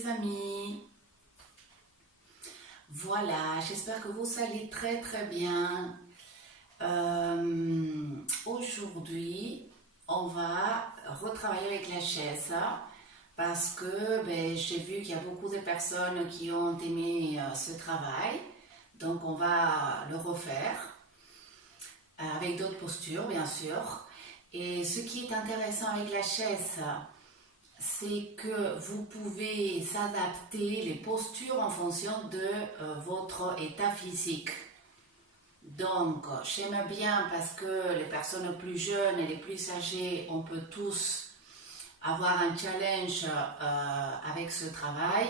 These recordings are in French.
les amis. Voilà, j'espère que vous allez très très bien. Aujourd'hui, on va retravailler avec la chaise parce que j'ai vu qu'il y a beaucoup de personnes qui ont aimé ce travail. Donc on va le refaire avec d'autres postures bien sûr. Et ce qui est intéressant avec la chaise, c'est que vous pouvez s'adapter les postures en fonction de votre état physique. Donc, j'aime bien parce que les personnes plus jeunes et les plus âgées, on peut tous avoir un challenge avec ce travail,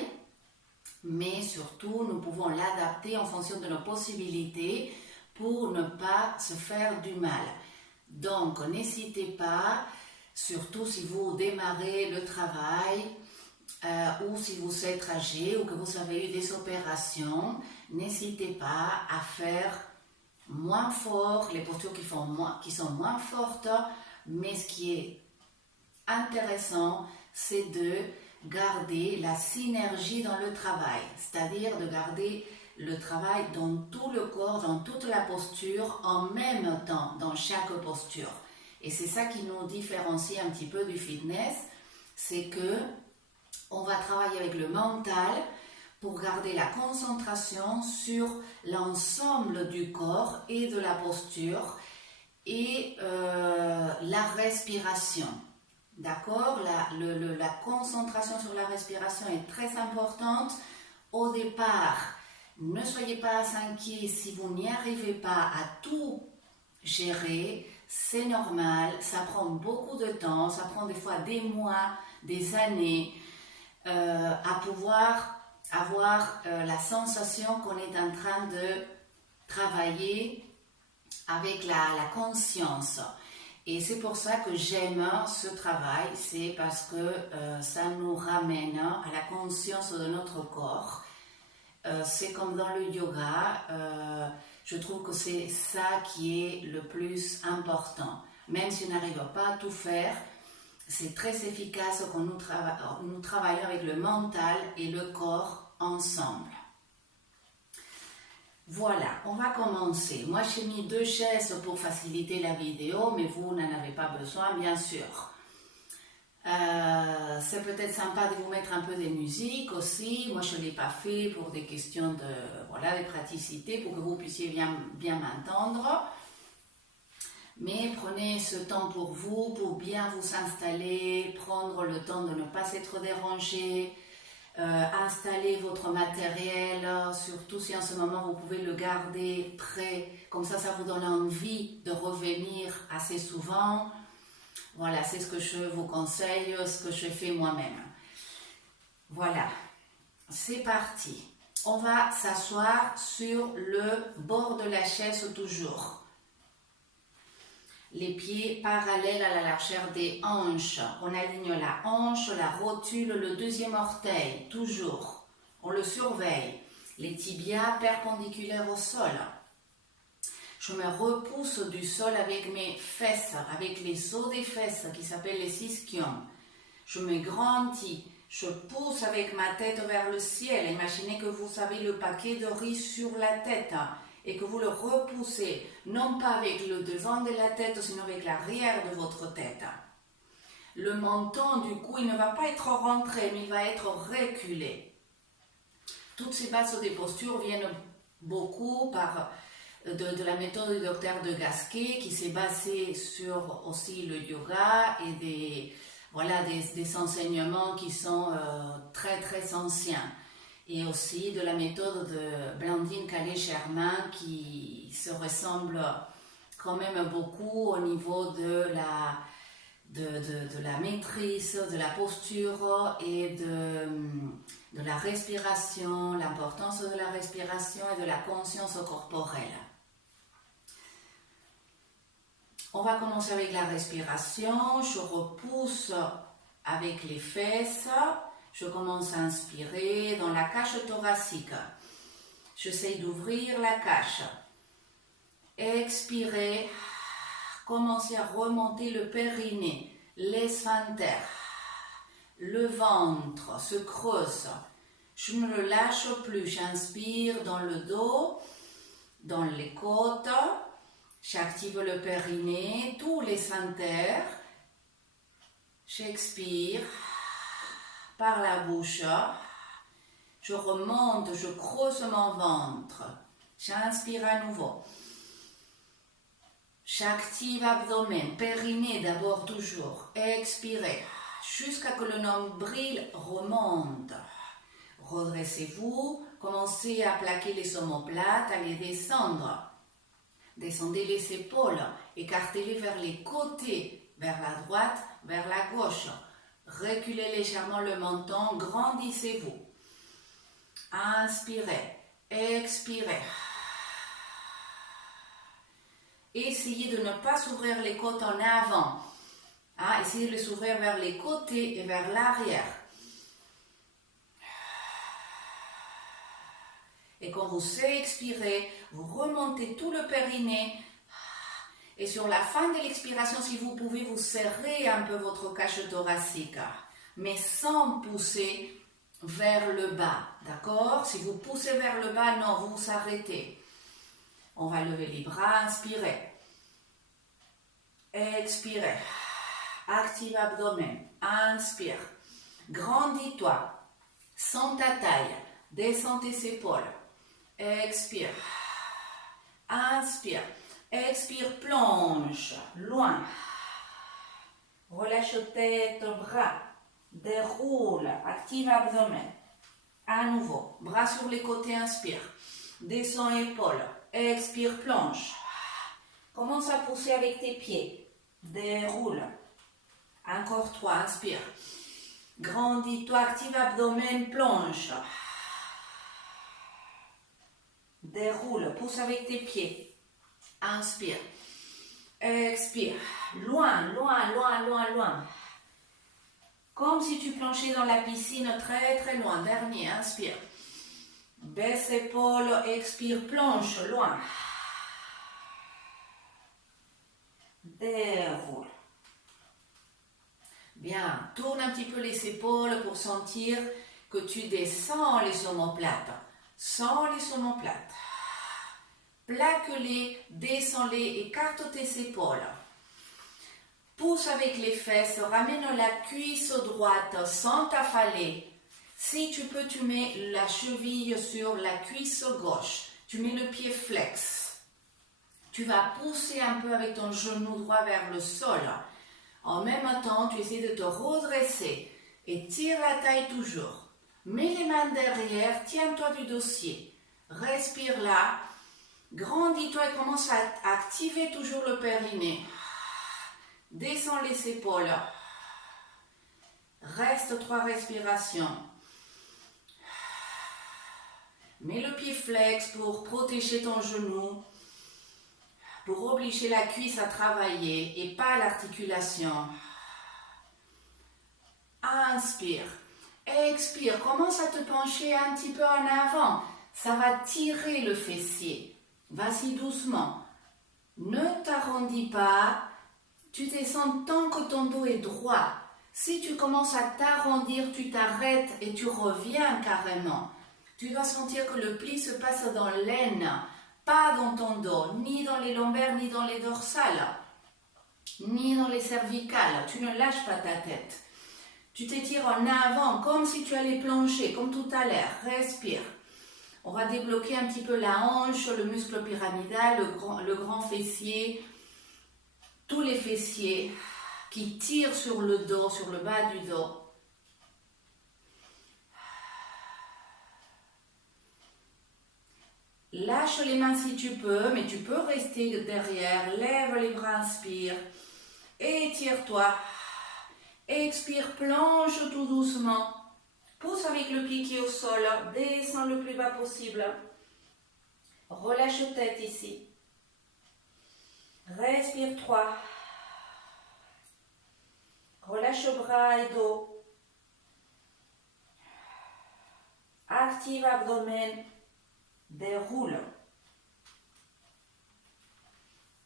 mais surtout, nous pouvons l'adapter en fonction de nos possibilités pour ne pas se faire du mal. Donc, n'hésitez pas, surtout si vous démarrez le travail ou si vous êtes âgé ou que vous avez eu des opérations, n'hésitez pas à faire moins fort, les postures qui sont moins fortes, mais ce qui est intéressant, c'est de garder la synergie dans le travail, c'est-à-dire de garder le travail dans tout le corps, dans toute la posture, en même temps, dans chaque posture. Et c'est ça qui nous différencie un petit peu du fitness, c'est que on va travailler avec le mental pour garder la concentration sur l'ensemble du corps et de la posture et la respiration. D'accord, la concentration sur la respiration est très importante. Au départ, ne soyez pas inquiets si vous n'y arrivez pas à tout gérer. C'est normal, ça prend beaucoup de temps, ça prend des fois des mois, des années à pouvoir avoir la sensation qu'on est en train de travailler avec la conscience. Et c'est pour ça que j'aime ce travail, c'est parce que ça nous ramène à la conscience de notre corps. C'est comme dans le yoga, je trouve que c'est ça qui est le plus important. Même si on n'arrive pas à tout faire, c'est très efficace quand nous travaillons avec le mental et le corps ensemble. Voilà, on va commencer. Moi, j'ai mis 2 chaises pour faciliter la vidéo, mais vous n'en avez pas besoin, bien sûr. C'est peut-être sympa de vous mettre un peu de musique aussi. Moi, je ne l'ai pas fait pour des questions de praticité, pour que vous puissiez bien m'entendre. Mais prenez ce temps pour vous, pour bien vous installer, prendre le temps de ne pas être dérangé, installer votre matériel, surtout si en ce moment vous pouvez le garder prêt, comme ça vous donne envie de revenir assez souvent. Voilà, c'est ce que je vous conseille, ce que je fais moi-même. Voilà, c'est parti. On va s'asseoir sur le bord de la chaise toujours. Les pieds parallèles à la largeur des hanches. On aligne la hanche, la rotule, le deuxième orteil, toujours. On le surveille. Les tibias perpendiculaires au sol. Je me repousse du sol avec mes fesses, avec les os des fesses qui s'appellent les ischions. Je me grandis. Je pousse avec ma tête vers le ciel. Imaginez que vous avez le paquet de riz sur la tête et que vous le repoussez, non pas avec le devant de la tête, sinon avec l'arrière de votre tête. Le menton, du coup, il ne va pas être rentré, mais il va être reculé. Toutes ces bases des postures viennent beaucoup de la méthode du docteur de Gasquet, qui s'est basée sur aussi le yoga et des enseignements qui sont très très anciens. Et aussi de la méthode de Blandine Calais-Germain qui se ressemble quand même beaucoup au niveau de la maîtrise, de la posture et de la respiration, l'importance de la respiration et de la conscience corporelle. On va commencer avec la respiration. Je repousse avec les fesses. Je commence à inspirer dans la cage thoracique. J'essaie d'ouvrir la cage. Expirez. Commencez à remonter le périnée, les sphincters, le ventre se creuse. Je ne le lâche plus. J'inspire dans le dos, dans les côtes. J'active le périnée, tous les sphincters. J'expire par la bouche. Je remonte, je creuse mon ventre. J'inspire à nouveau. J'active abdomen, périnée d'abord toujours. Expirez jusqu'à ce que le nombril remonte. Redressez-vous, commencez à plaquer les omoplates, allez descendre. Descendez les épaules, écartez-les vers les côtés, vers la droite, vers la gauche. Reculez légèrement le menton, grandissez-vous. Inspirez, expirez. Essayez de ne pas s'ouvrir les côtes en avant. Essayez de les ouvrir vers les côtés et vers l'arrière. Et quand vous expirez, vous remontez tout le périnée. Et sur la fin de l'expiration, si vous pouvez, vous serrez un peu votre cage thoracique, mais sans pousser vers le bas, d'accord? Si vous poussez vers le bas, non, vous vous arrêtez. On va lever les bras, inspirez. Expirez. Active abdomen, inspire. Grandis-toi. Sens ta taille. Descends tes épaules. Expire. Inspire. Expire, plonge. Loin. Relâche tête, bras. Déroule. Active abdomen. À nouveau. Bras sur les côtés, inspire. Descends épaules. Expire, plonge. Commence à pousser avec tes pieds. Déroule. Encore 3, inspire. Grandis-toi, active abdomen, plonge. Déroule, pousse avec tes pieds. Inspire. Expire. Loin, loin, loin, loin, loin. Comme si tu planchais dans la piscine, très très loin. Dernier, inspire. Baisse épaule, expire, plonge, loin. Déroule. Bien, tourne un petit peu les épaules pour sentir que tu descends les omoplates. Sens les omoplates. Plaque-les, descends-les, écarte tes épaules. Pousse avec les fesses, ramène la cuisse droite sans t'affaler. Si tu peux, tu mets la cheville sur la cuisse gauche. Tu mets le pied flex. Tu vas pousser un peu avec ton genou droit vers le sol. En même temps, tu essaies de te redresser et tire la taille toujours. Mets les mains derrière, tiens-toi du dossier. Respire là. Grandis-toi et commence à activer toujours le périnée. Descends les épaules. Reste 3 respirations. Mets le pied flex pour protéger ton genou, pour obliger la cuisse à travailler et pas l'articulation. Inspire. Expire. Commence à te pencher un petit peu en avant. Ça va tirer le fessier. Vas-y doucement. Ne t'arrondis pas. Tu descends tant que ton dos est droit. Si tu commences à t'arrondir, tu t'arrêtes et tu reviens carrément. Tu dois sentir que le pli se passe dans l'aine, pas dans ton dos, ni dans les lombaires, ni dans les dorsales, ni dans les cervicales. Tu ne lâches pas ta tête. Tu t'étires en avant comme si tu allais plonger, comme tout à l'heure. Respire. On va débloquer un petit peu la hanche, le muscle pyramidal, le grand fessier, tous les fessiers qui tirent sur le dos, sur le bas du dos. Lâche les mains si tu peux, mais tu peux rester derrière. Lève les bras, inspire. Étire-toi. Expire, plonge tout doucement. Pousse avec le pied qui est au sol. Descends le plus bas possible. Relâche tête ici. Respire 3. Relâche bras et dos. Active abdomen. Déroule.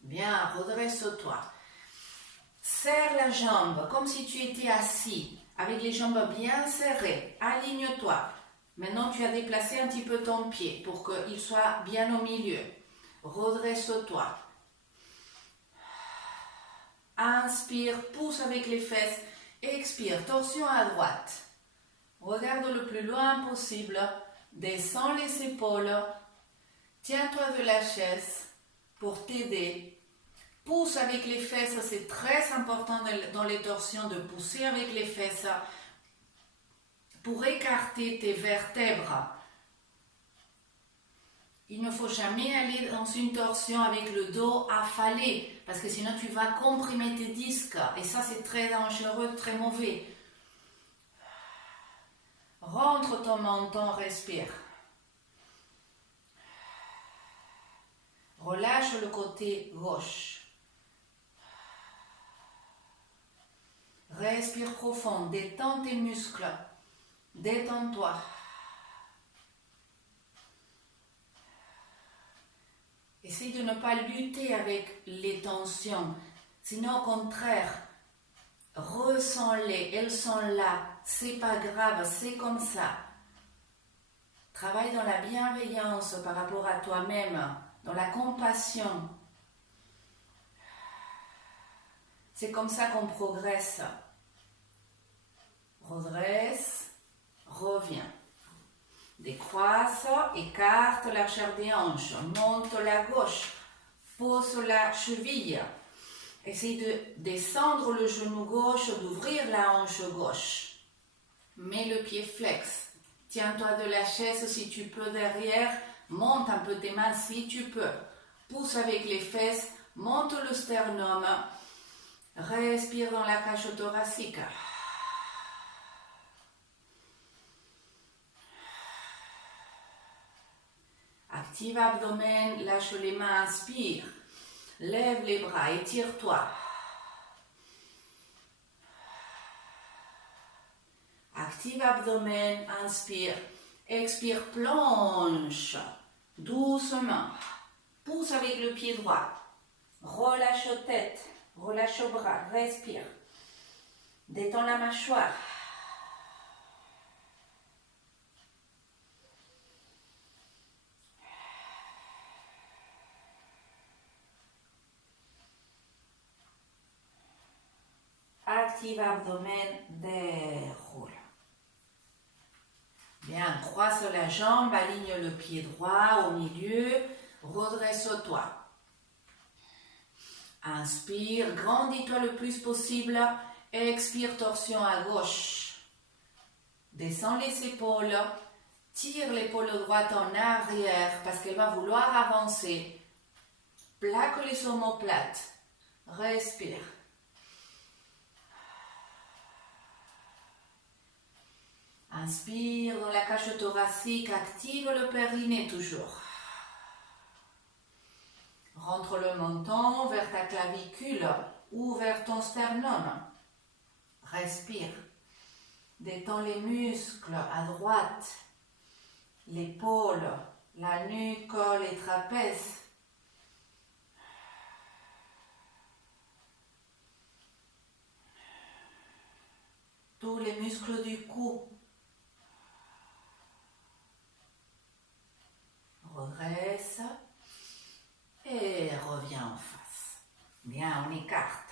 Bien, redresse-toi. Serre la jambe comme si tu étais assis. avec les jambes bien serrées. Aligne-toi. Maintenant, tu as déplacé un petit peu ton pied pour qu'il soit bien au milieu. Redresse-toi. Inspire, pousse avec les fesses. Expire, torsion à droite. Regarde le plus loin possible. Descends les épaules. Tiens-toi de la chaise pour t'aider. Pousse avec les fesses, c'est très important dans les torsions de pousser avec les fesses pour écarter tes vertèbres. Il ne faut jamais aller dans une torsion avec le dos affalé parce que sinon tu vas comprimer tes disques et ça c'est très dangereux, très mauvais. Rentre ton menton, respire. Relâche le côté gauche. Respire profond, détends tes muscles, détends-toi. Essaye de ne pas lutter avec les tensions, sinon au contraire, ressens-les, elles sont là, c'est pas grave, c'est comme ça. Travaille dans la bienveillance par rapport à toi-même, dans la compassion. C'est comme ça qu'on progresse. Redresse, reviens. Décroisse, écarte la chair des hanches, monte la gauche, pose la cheville. Essaye de descendre le genou gauche, d'ouvrir la hanche gauche. Mets le pied flex. Tiens-toi de la chaise si tu peux derrière. Monte un peu tes mains si tu peux. Pousse avec les fesses, monte le sternum. Respire dans la cage thoracique. Active abdomen, lâche les mains, inspire. Lève les bras, étire-toi. Active abdomen, inspire. Expire, plonge. Doucement. Pousse avec le pied droit. Relâche tête. Relâche bras. Respire. Détends la mâchoire. Active abdomen, déroule. Bien, croise la jambe, aligne le pied droit au milieu, redresse-toi. Inspire, grandis-toi le plus possible, expire, torsion à gauche. Descends les épaules, tire l'épaule droite en arrière parce qu'elle va vouloir avancer. Plaque les omoplates, respire. Inspire dans la cage thoracique, active le périnée toujours. Rentre le menton vers ta clavicule ou vers ton sternum. Respire. Détends les muscles à droite, l'épaule, la nuque, les trapèzes. Tous les muscles du cou. Redresse et reviens en face. Bien, on écarte.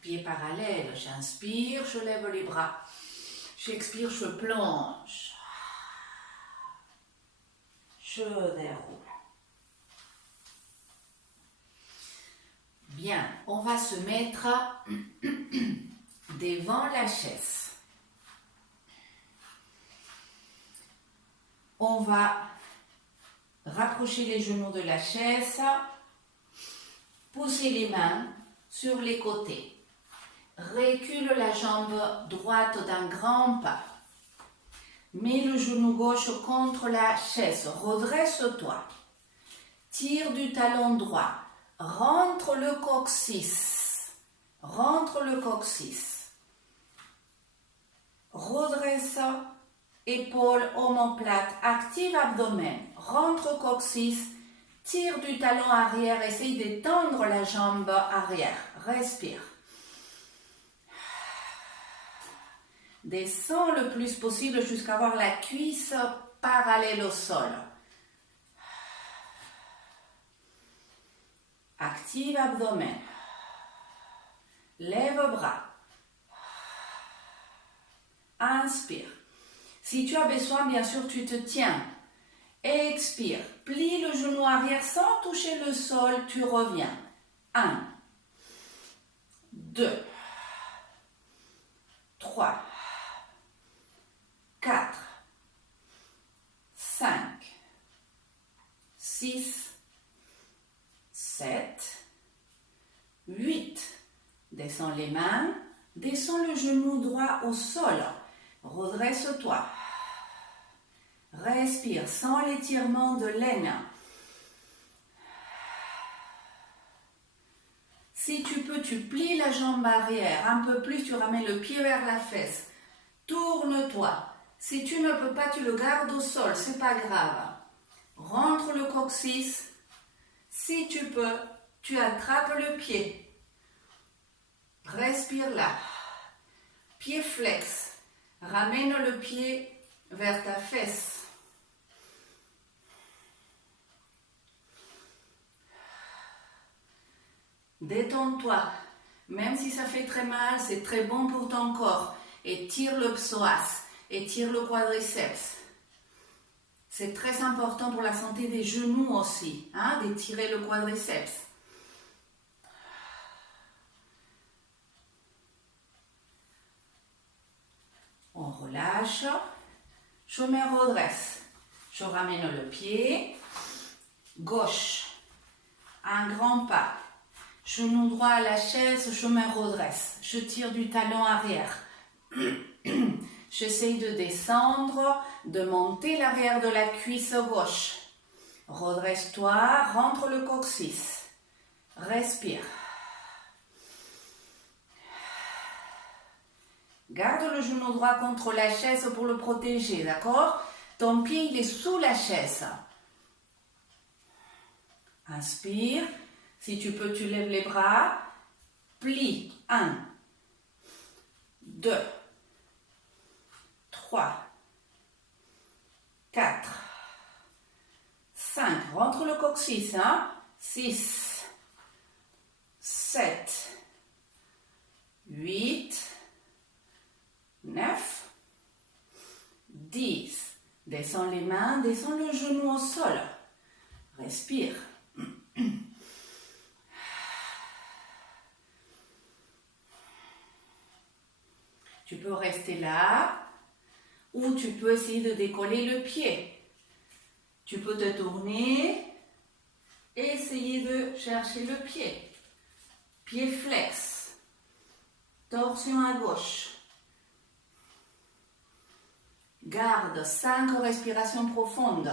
Pieds parallèles, j'inspire, je lève les bras. J'expire, je plonge. Je déroule. Bien, on va se mettre devant la chaise. On va rapprocher les genoux de la chaise, pousser les mains sur les côtés. Recule la jambe droite d'un grand pas. Mets le genou gauche contre la chaise. Redresse-toi. Tire du talon droit. Rentre le coccyx. Rentre le coccyx. Redresse. Épaules, omoplate, active abdomen, rentre coccyx, tire du talon arrière, essaye d'étendre la jambe arrière, respire. Descends le plus possible jusqu'à avoir la cuisse parallèle au sol. Active abdomen. Lève bras. Inspire. Si tu as besoin, bien sûr, tu te tiens. Expire. Plie le genou arrière sans toucher le sol. Tu reviens. 1, 2, 3, 4, 5, 6, 7, 8. Descends les mains. Descends le genou droit au sol. Redresse-toi. Respire sans l'étirement de l'aine. Si tu peux, tu plies la jambe arrière. Un peu plus, tu ramènes le pied vers la fesse. Tourne-toi. Si tu ne peux pas, tu le gardes au sol. C'est pas grave. Rentre le coccyx. Si tu peux, tu attrapes le pied. Respire là. Pied flex. Ramène le pied vers ta fesse. Détends-toi. Même si ça fait très mal, c'est très bon pour ton corps. Étire le psoas. Étire le quadriceps. C'est très important pour la santé des genoux aussi, hein, d'étirer le quadriceps. On relâche. Je me redresse. Je ramène le pied. Gauche. Un grand pas. Genou droit à la chaise, je me redresse. Je tire du talon arrière. J'essaye de descendre, de monter l'arrière de la cuisse gauche. Redresse-toi, rentre le coccyx. Respire. Garde le genou droit contre la chaise pour le protéger, d'accord? Ton pied, il est sous la chaise. Inspire. Si tu peux, tu lèves les bras. Plie. 1, 2, 3, 4, 5. Rentre le coccyx. 6, 7, 8, 9, 10. Descends les mains, descends le genou au sol. Respire. Tu peux rester là ou tu peux essayer de décoller le pied. Tu peux te tourner et essayer de chercher le pied. Pied flex. Torsion à gauche. Garde 5 respirations profondes.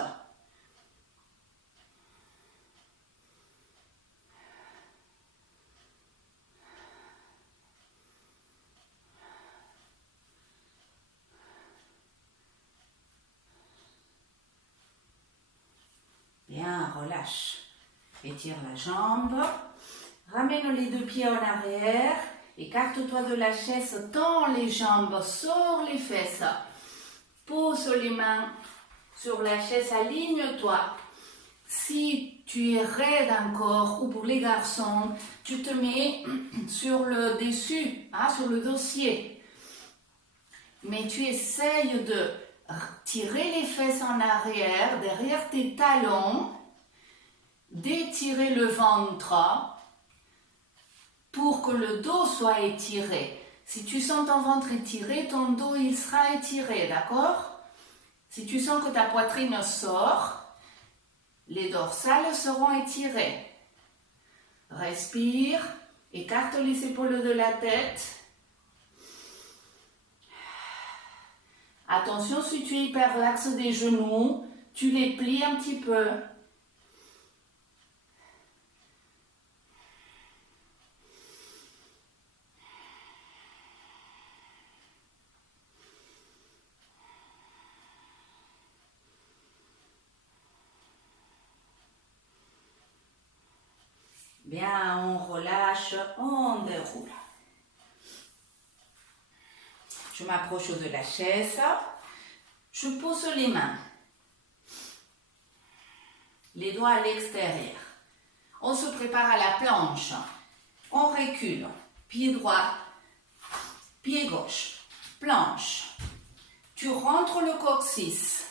Bien, relâche. Étire la jambe. Ramène les deux pieds en arrière. Écarte-toi de la chaise, tends les jambes, sors les fesses. Pose les mains sur la chaise, aligne-toi. Si tu es raide encore, ou pour les garçons, tu te mets sur le dessus, sur le dossier. Mais tu essayes de tirer les fesses en arrière, derrière tes talons, d'étirer le ventre pour que le dos soit étiré. Si tu sens ton ventre étiré, ton dos il sera étiré, d'accord? Si tu sens que ta poitrine sort, les dorsales seront étirées. Respire, écarte les épaules de la tête. Attention, si tu hyperlaxes des genoux, tu les plies un petit peu. Bien, on relâche, on déroule. Je m'approche de la chaise. Je pose les mains. Les doigts à l'extérieur. On se prépare à la planche. On recule. Pied droit, pied gauche, planche. Tu rentres le coccyx.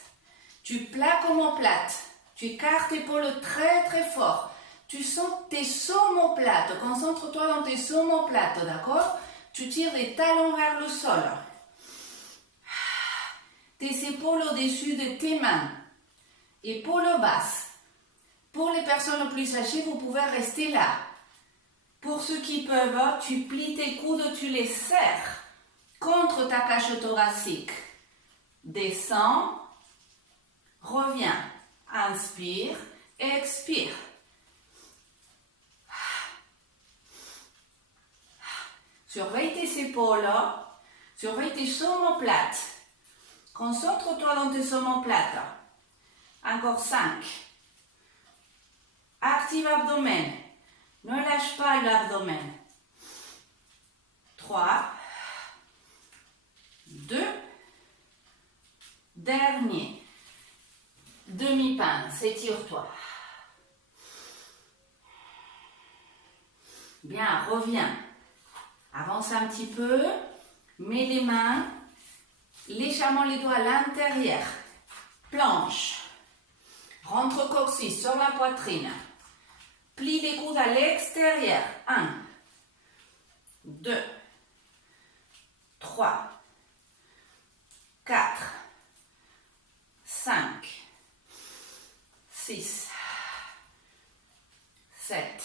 Tu plaques omoplates. Tu écartes l'épaule très très fort. Tu sens tes omoplates. Concentre-toi dans tes omoplates, d'accord? Tu tires les talons vers le sol. Tes épaules au-dessus de tes mains. Épaules basses. Pour les personnes plus âgées, vous pouvez rester là. Pour ceux qui peuvent, tu plies tes coudes, tu les serres contre ta cage thoracique. Descends, reviens, inspire, expire. Surveille tes épaules, surveille tes omoplates. Concentre-toi dans tes omoplates. Encore 5. Active abdomen. Ne lâche pas l'abdomen. 3. 2. Dernier. Demi-pince. Étire-toi. Bien, reviens. Avance un petit peu. Mets les mains. Légèrement les doigts à l'intérieur. Planche. Rentre coccyx sur la poitrine. Plie les coudes à l'extérieur. 1, 2, 3, 4, 5, 6, 7,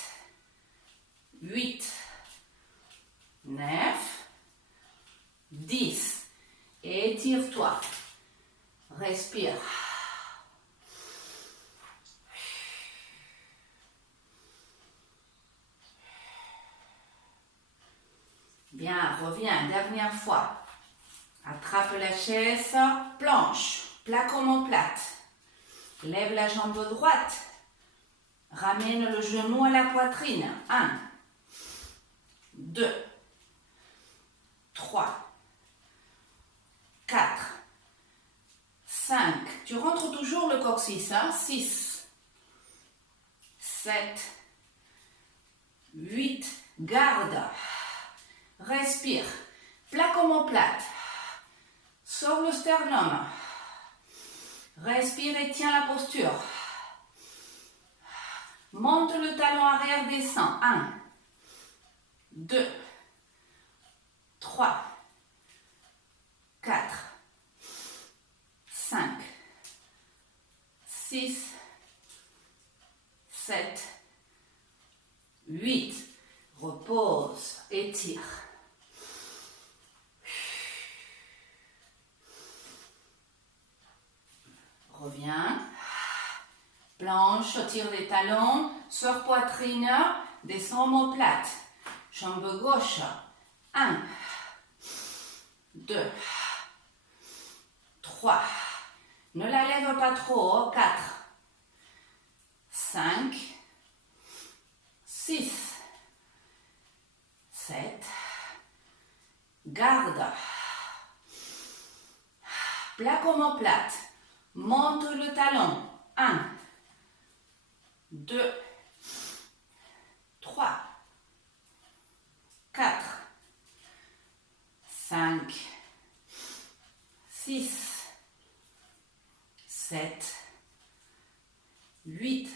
8, 9, 10. Étire-toi. Respire. Bien, reviens, dernière fois. Attrape la chaise, planche, plaque omoplate. Lève la jambe droite. Ramène le genou à la poitrine. 1, 2, 3, 4, 5. Tu rentres toujours le coccyx. 6, 7, 8. Garde. Respire. Plaque omoplate. Sors le sternum. Respire et tiens la posture. Monte le talon arrière, descend. 1, 2, 3, 4, 5, 6, 7, 8. Repose, étire. Reviens. Planche, tire les talons, sors poitrine, descends omoplate. Jambe gauche. 1, 2, 3. Ne la lève pas trop. 4, 5, 6, 7. Garde. Plaque omoplate. Monte le talon. 1, 2, 3, 4, 5, 6, 7, 8.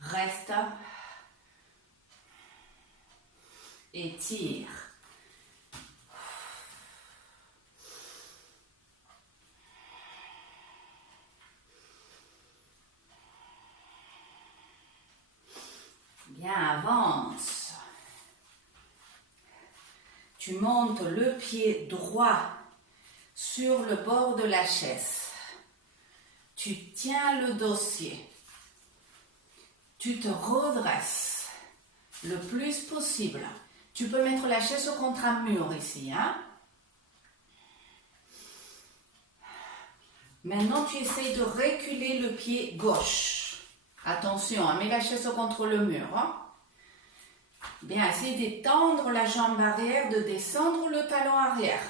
Reste. Étire. Bien, avance. Tu montes le pied droit sur le bord de la chaise. Tu tiens le dossier. Tu te redresses le plus possible. Tu peux mettre la chaise contre un mur ici. Maintenant, tu essayes de reculer le pied gauche. Attention, mets la chaise contre le mur. Bien, essaye d'étendre la jambe arrière, de descendre le talon arrière.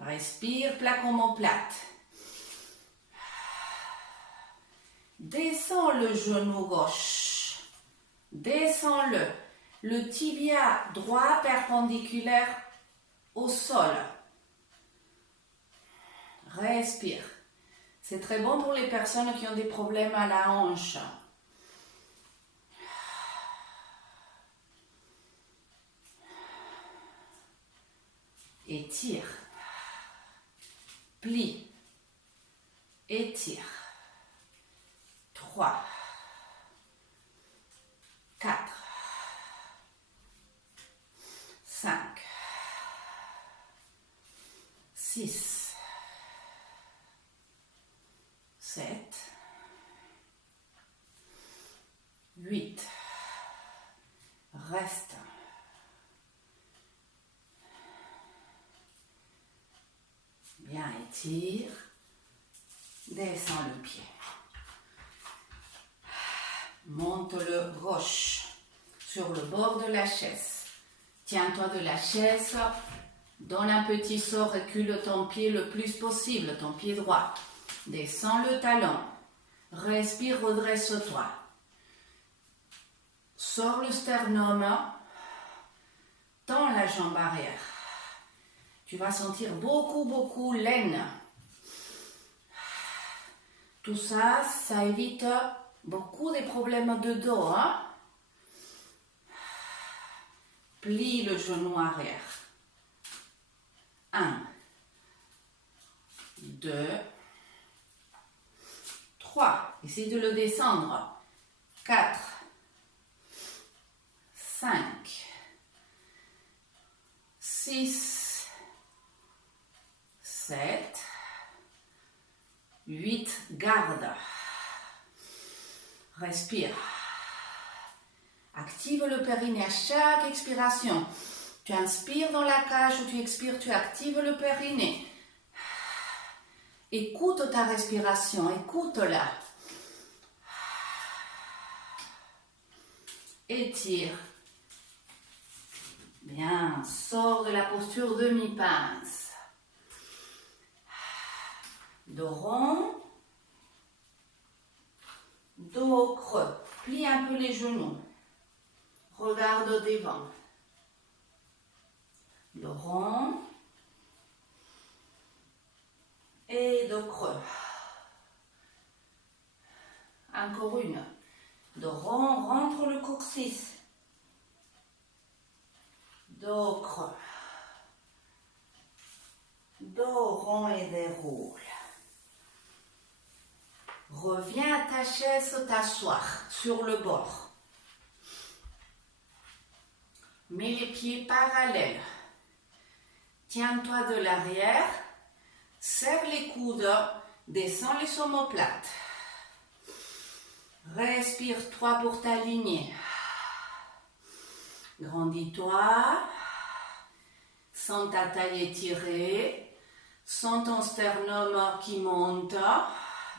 Respire, plaque omoplate. Descends le genou gauche. Descends-le. Le tibia droit perpendiculaire au sol. Respire. C'est très bon pour les personnes qui ont des problèmes à la hanche. Étire. Plie. Étire. 3, 4, 5, 6, 7, 8. Reste. Bien, étire. Descends le pied. Monte le gauche sur le bord de la chaise. Tiens-toi de la chaise. Donne un petit saut, recule ton pied le plus possible, ton pied droit. Descends le talon. Respire, redresse-toi. Sors le sternum. Tends la jambe arrière. Tu vas sentir beaucoup l'aine. Tout ça, ça évite beaucoup de problèmes de dos. Hein? Plie le genou arrière. 1, 2, 3. Essaye de le descendre. 4, 5, 6, 7, 8. Garde. Respire. Active le périnée à chaque expiration. Tu inspires dans la cage, tu expires, tu actives le périnée. Écoute ta respiration, écoute-la. Étire. Bien, sors de la posture demi-pince. Dos rond. Dos creux. Plie un peu les genoux. Regarde devant. Dos rond. Et dos creux. Encore une. Dos rond, rentre le coccyx. Dos creux. Dos rond et déroule. Reviens à ta chaise, t'asseoir sur le bord. Mets les pieds parallèles. Tiens-toi de l'arrière. Serre les coudes. Descends les omoplates. Respire-toi pour t'aligner. Grandis-toi. Sens ta taille étirée. Sens ton sternum qui monte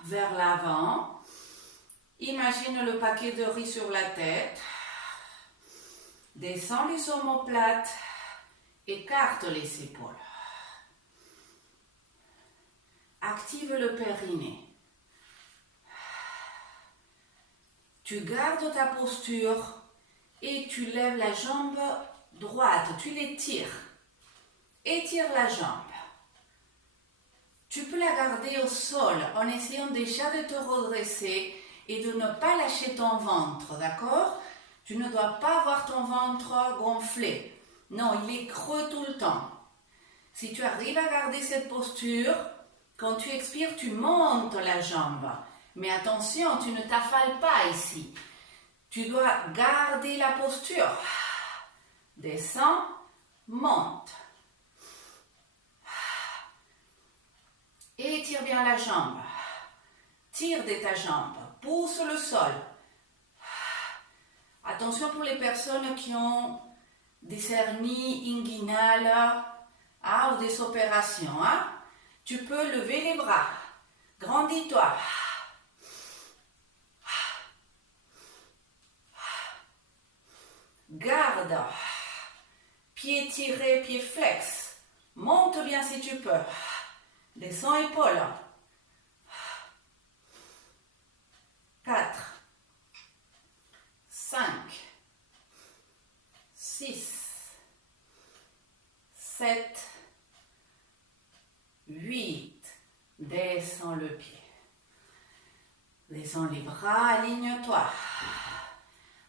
vers l'avant. Imagine le paquet de riz sur la tête. Descends les omoplates. Écarte les épaules. Active le périnée. Tu gardes ta posture et tu lèves la jambe droite. Tu l'étires. Étire la jambe. Tu peux la garder au sol en essayant déjà de te redresser et de ne pas lâcher ton ventre, d'accord? Tu ne dois pas avoir ton ventre gonflé. Non, il est creux tout le temps. Si tu arrives à garder cette posture, quand tu expires, tu montes la jambe. Mais attention, tu ne t'affales pas ici. Tu dois garder la posture. Descends, monte. Étire bien la jambe. Tire de ta jambe. Pousse le sol. Attention pour les personnes qui ont des hernies inguinales ou des opérations. Hein? Tu peux lever les bras. Grandis-toi. Garde. Pied tiré, pied flex. Monte bien si tu peux. Descends épaules. 4, 5, 6, 7, 8. Descends le pied. Descends les bras, aligne-toi.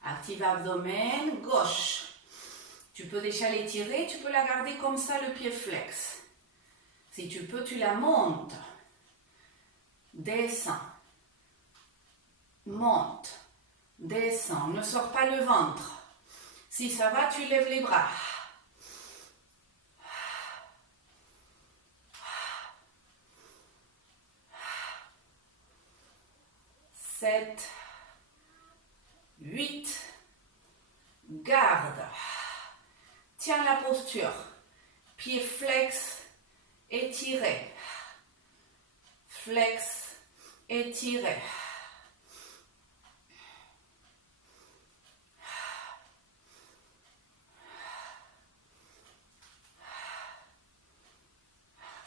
Active abdomen, gauche. Tu peux déjà l'étirer, tu peux la garder comme ça, le pied flex. Si tu peux, tu la montes. Descends. Monte. Descends. Ne sors pas le ventre. Si ça va, tu lèves les bras. 7, 8, garde. Tiens la posture. Pied flex, étiré. Flex, étiré.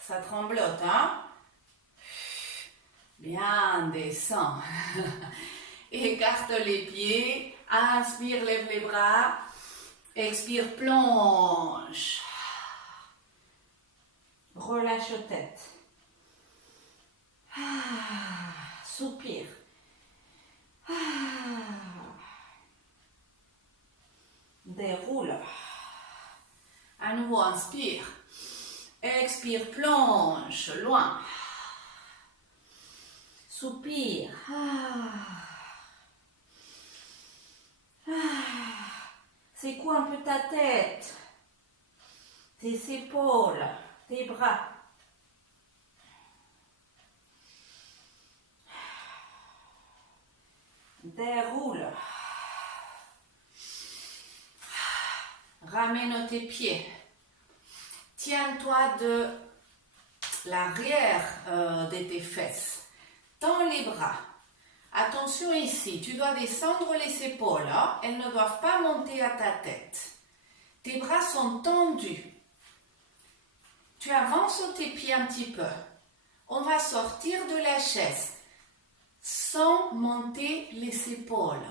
Ça tremblote, hein? Bien, descends. Écarte les pieds. Inspire, lève les bras. Expire, plonge. Relâche tête. Soupire. Déroule. À nouveau, inspire. Expire, plonge, loin. Soupire. Secoue un peu ta tête, tes épaules, tes bras. Déroule. Ramène tes pieds. Tiens-toi de l'arrière de tes fesses. Tends les bras. Attention ici, tu dois descendre les épaules. Hein? Elles ne doivent pas monter à ta tête. Tes bras sont tendus. Tu avances tes pieds un petit peu. On va sortir de la chaise sans monter les épaules.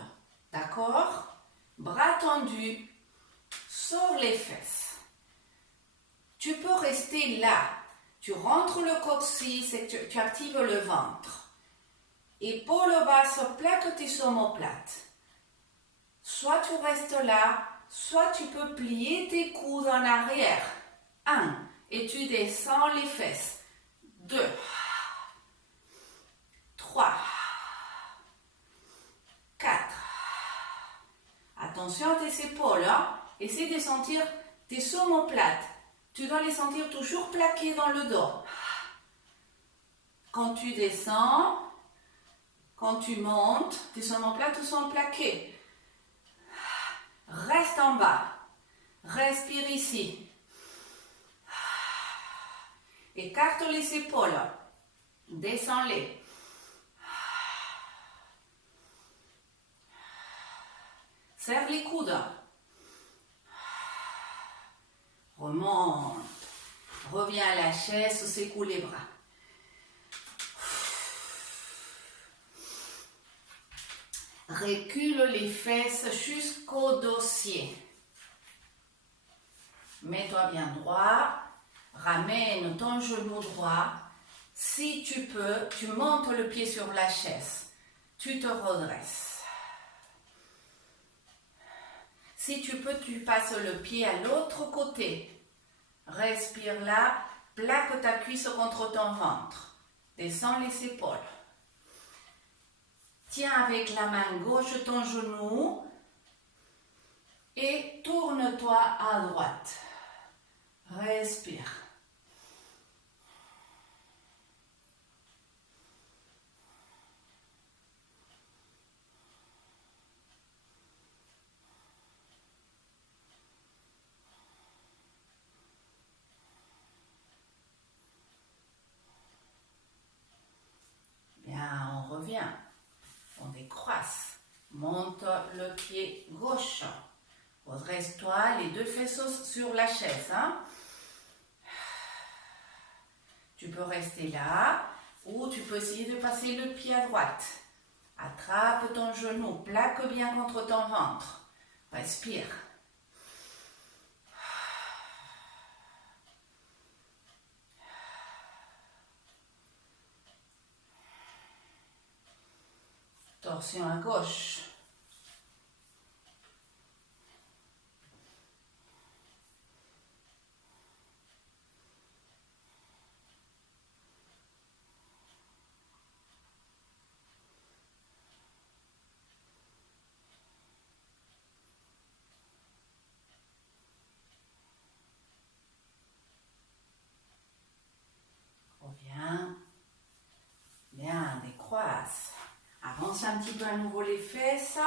D'accord? Bras tendus, sors les fesses. Tu peux rester là. Tu rentres le coccyx et tu actives le ventre. Épaules basses, plaque tes omoplates. Soit tu restes là, soit tu peux plier tes coudes en arrière. 1. Et tu descends les fesses. 2. 3. 4. Attention à tes épaules. Hein? Essaie de sentir tes omoplates. Tu dois les sentir toujours plaqués dans le dos. Quand tu descends, quand tu montes, tes omoplates sont plaqués. Reste en bas. Respire ici. Écarte les épaules. Descends-les. Serre les coudes. Remonte. Reviens à la chaise, secoue les bras. Recule les fesses jusqu'au dossier. Mets-toi bien droit. Ramène ton genou droit. Si tu peux, tu montes le pied sur la chaise. Tu te redresses. Si tu peux, tu passes le pied à l'autre côté. Respire là. Plaque ta cuisse contre ton ventre. Descends les épaules. Tiens avec la main gauche ton genou et tourne-toi à droite. Respire. Bien, on revient. On décroisse. Monte le pied gauche. Redresse-toi, les deux fesses sur la chaise. Hein? Tu peux rester là ou tu peux essayer de passer le pied à droite. Attrape ton genou, plaque bien contre ton ventre. Respire. Torsion à gauche. Reviens. Bien, décroise. Avance un petit peu à nouveau les fesses.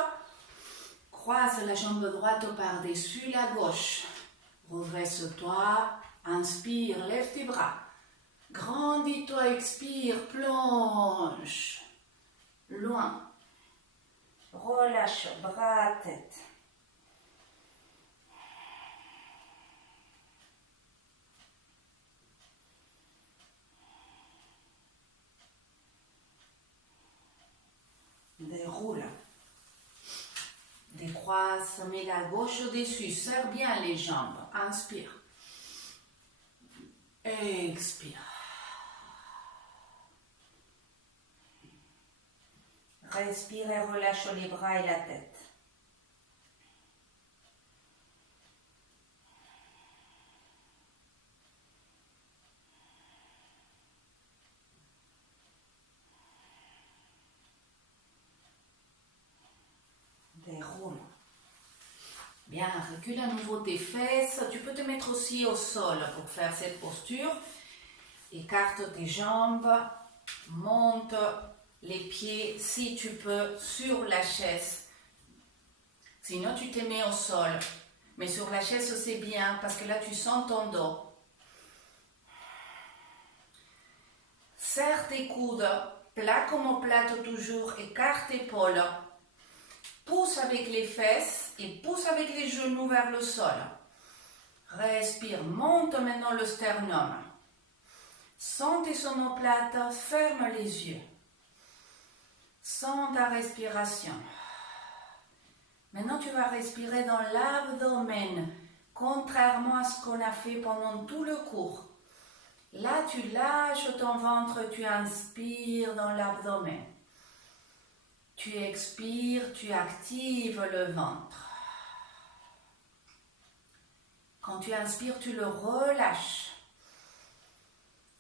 Croise la jambe droite par-dessus la gauche. Redresse-toi. Inspire, lève tes bras. Grandis-toi, expire, plonge. Loin. Relâche, bras, tête. Déroule. Décroise, mets la gauche au-dessus. Serre bien les jambes. Inspire. Expire. Respire et relâche les bras et la tête. Déroule. Bien, recule à nouveau tes fesses. Tu peux te mettre aussi au sol pour faire cette posture. Écarte tes jambes. Monte les pieds si tu peux sur la chaise. Sinon, tu te mets au sol. Mais sur la chaise, c'est bien parce que là, tu sens ton dos. Serre tes coudes. Plaque comme omoplate toujours. Écarte épaules. Pousse avec les fesses et pousse avec les genoux vers le sol. Respire, monte maintenant le sternum. Sens tes omoplates, ferme les yeux. Sens ta respiration. Maintenant, tu vas respirer dans l'abdomen, contrairement à ce qu'on a fait pendant tout le cours. Là, tu lâches ton ventre, tu inspires dans l'abdomen. Tu expires, tu actives le ventre. Quand tu inspires, tu le relâches.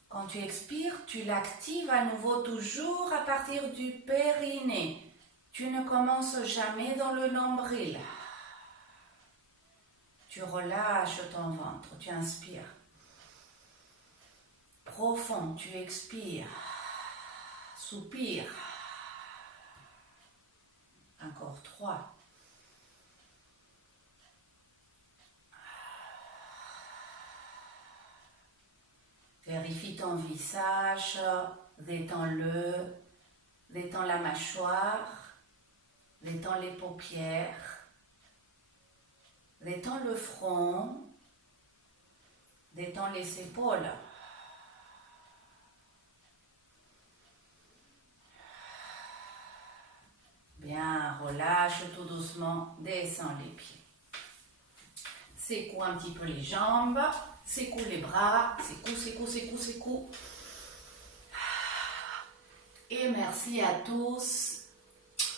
Quand tu expires, tu l'actives à nouveau toujours à partir du périnée. Tu ne commences jamais dans le nombril. Tu relâches ton ventre, tu inspires. Profond, tu expires. Soupire. Encore 3. Vérifie ton visage, détends-le, détends la mâchoire, détends les paupières, détends le front, détends les épaules. Bien, relâche tout doucement, descends les pieds. Secoue un petit peu les jambes, secoue les bras, secoue, secoue, secoue, secoue. Et merci à tous.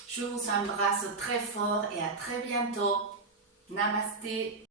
Je vous embrasse très fort et à très bientôt. Namasté.